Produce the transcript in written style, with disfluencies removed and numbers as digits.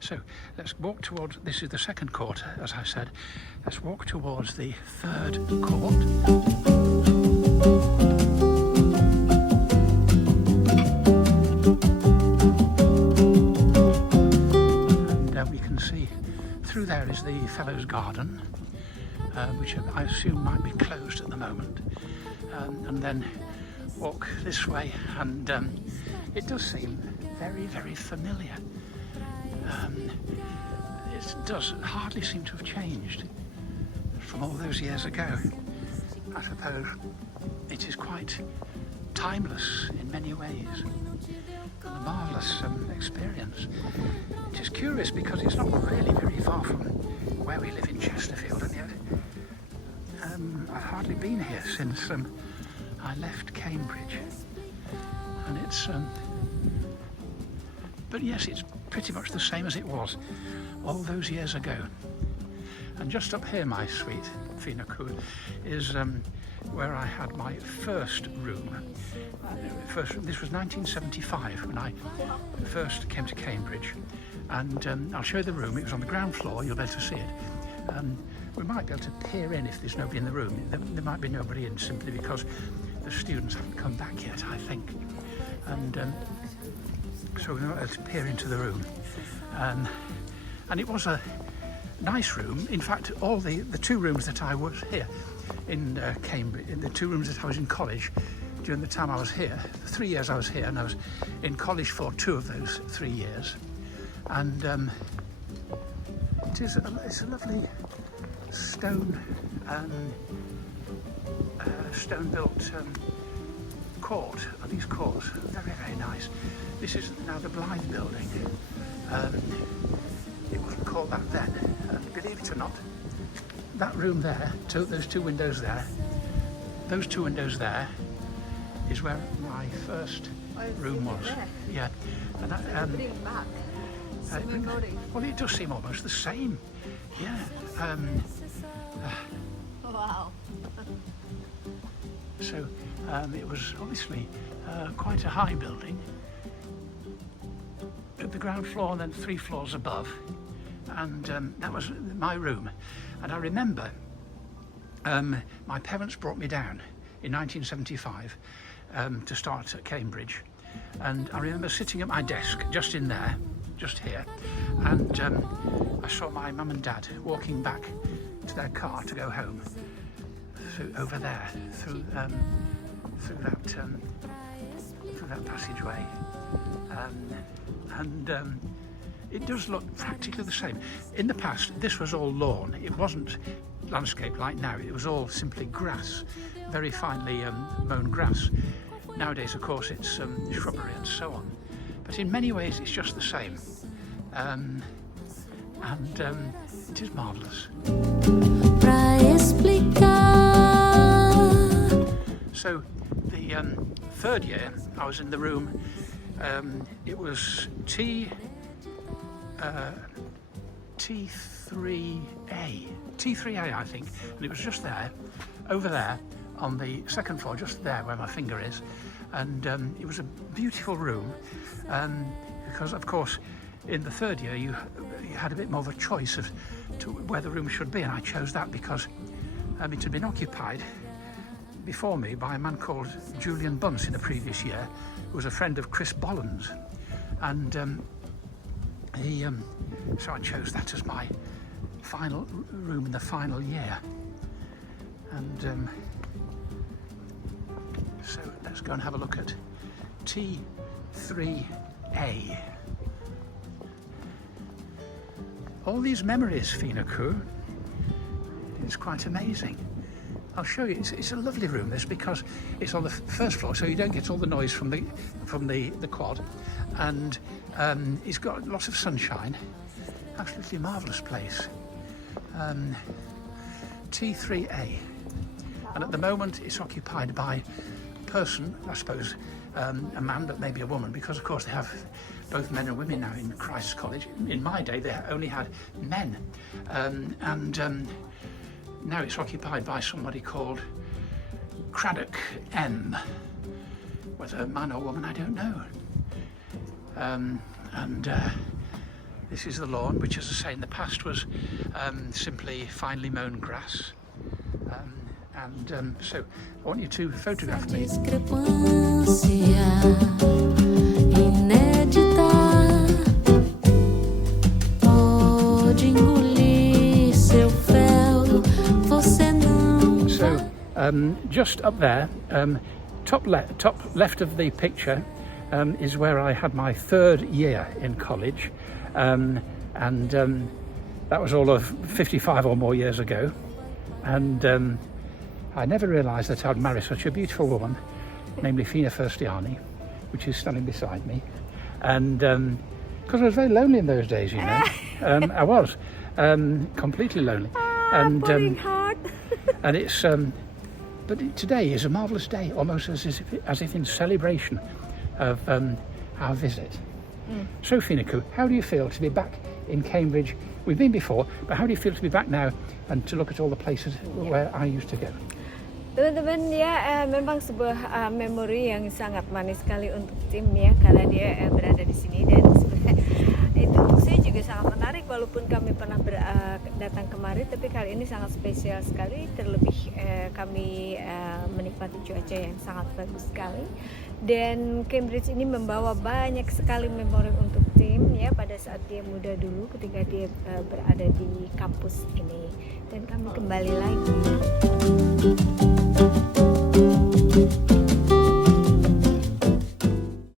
So let's walk towards, this is the second court, as I said. Let's walk towards the third court. And we can see through there is the Fellows' Garden, which I assume might be closed at the moment. And then walk this way, and it does seem very, very familiar. It does hardly seem to have changed from all those years ago. I suppose it is quite timeless in many ways, and a marvellous experience. It is curious because it's not really very far from where we live in Chesterfield, and yet I've hardly been here since I left Cambridge, and it's but yes, it's pretty much the same as it was all those years ago. And just up here, my sweet Fina and I, is where I had my first room. This was 1975 when I first came to Cambridge, and I'll show you the room. It was on the ground floor. You'll be able to see it. We might be able to peer in if there's nobody in the room. There might be nobody in simply because the students haven't come back yet, I think. And so we're not able to peer into the room. And it was a nice room. In fact, all the two rooms that I was here in Cambridge, in the two rooms that I was in college during the time I was here, the 3 years I was here, and I was in college for 2 of those 3 years. And it's a lovely stone-built court, and these courts are very, very nice. This is now the Blythe building. It wasn't called that then. Believe it or not, that room there, those 2 windows there, those 2 windows there is where my first room was. There. Yeah. And that, back. Well, it does seem almost the same. Yeah. Wow. So it was obviously quite a high building. At the ground floor and then 3 floors above. And that was my room. And I remember my parents brought me down in 1975 to start at Cambridge. And I remember sitting at my desk just in there, just here, and I saw my mum and dad walking back to their car to go home over there through that passageway, and it does look practically the same. In the past, this was all lawn. It wasn't landscape like now. It was all simply grass, very finely mown grass. Nowadays, of course, it's shrubbery and so on. But in many ways, it's just the same. And it is marvellous. So the third year, I was in the room. It was T3A, I think, and it was just there, over there on the second floor, just there where my finger is. And it was a beautiful room because, of course, in the third year you had a bit more of a choice of where the room should be, and I chose that because it had been occupied before me by a man called Julian Bunce in the previous year, who was a friend of Chris Bolland's, and so I chose that as my final room in the final year. And so let's go and have a look at T3A. All these memories, Fina and I. It's quite amazing. I'll show you. It's a lovely room, this, because it's on the first floor, so you don't get all the noise from the quad, and it's got lots of sunshine. Absolutely marvellous place. T3A, and at the moment it's occupied by a person, I suppose, a man, but maybe a woman, because of course they have both men and women now in Christ's College. In my day they only had men, and now it's occupied by somebody called Craddock M. Whether man or woman, I don't know. And This is the lawn, which, as I say, in the past was simply finely mown grass. So I want you to photograph me. So just up there, top left of the picture, is where I had my 3rd year in college, and that was all of 55 or more years ago, and I never realised that I'd marry such a beautiful woman, namely Fina and I, which is standing beside me, and because I was very lonely in those days, you know. I was completely lonely, and and it's but today is a marvellous day, almost as if in celebration of our visit. So Fina, how do you feel to be back in Cambridge? We've been before, but how do you feel to be back now and to look at all the places where I used to go? Teman-teman, ya memang sebuah memori yang sangat manis sekali untuk tim ya, karena dia berada di sini, dan sebenarnya itu untuk saya juga sangat menarik walaupun kami pernah datang kemari, tapi kali ini sangat spesial sekali, terlebih kami menikmati cuaca yang sangat bagus sekali, dan Cambridge ini membawa banyak sekali memori untuk tim ya pada saat dia muda dulu ketika dia berada di kampus ini, dan kami kembali lagi.